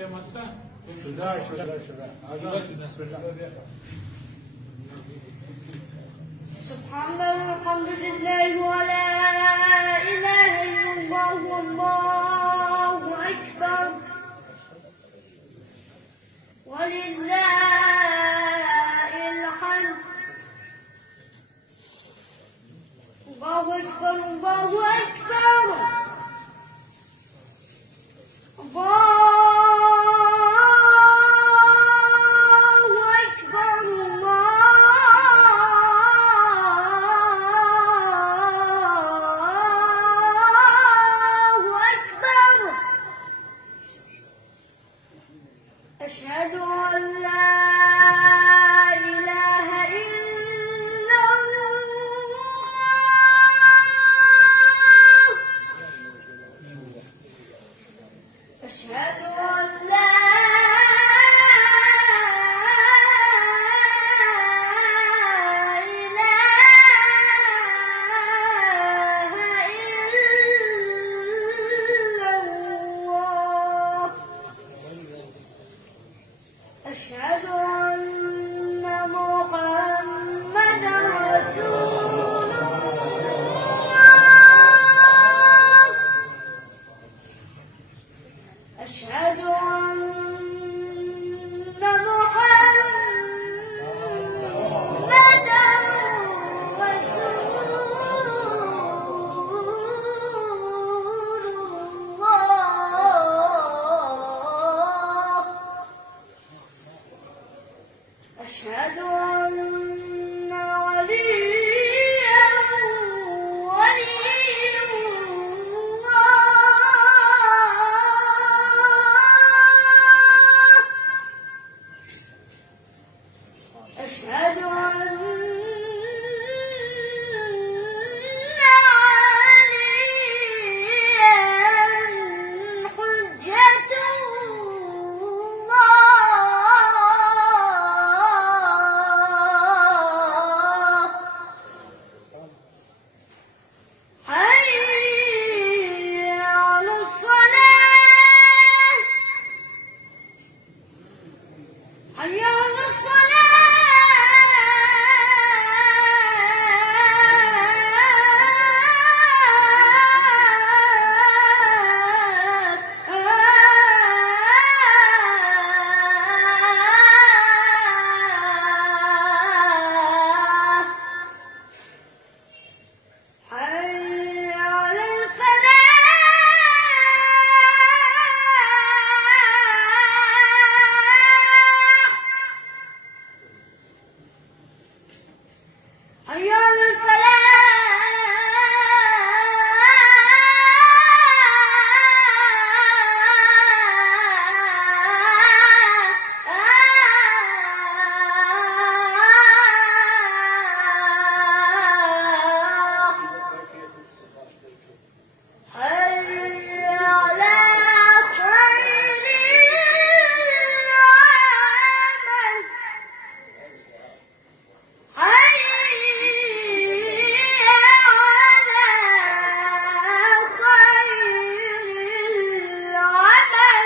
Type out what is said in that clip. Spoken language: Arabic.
بسم الله. سبحان الله والحمد لله ولا إله إلا الله والله أكبر ولله الحمد. الله أكبر الله أكبر أشهد أن لا إله إلا الله. أشهد أن لا إله إلا الله. أشهد أن محمدا رسول الله. أشهد أن محمدا رسول الله. أشهد أن عليا ولي الله. أشهد أن عليا حجة الله. حي على الصلاة. حي على الصلاة. حي على الفلاح. حي على الفلاح. حي على خير العمل. حي على خير العمل.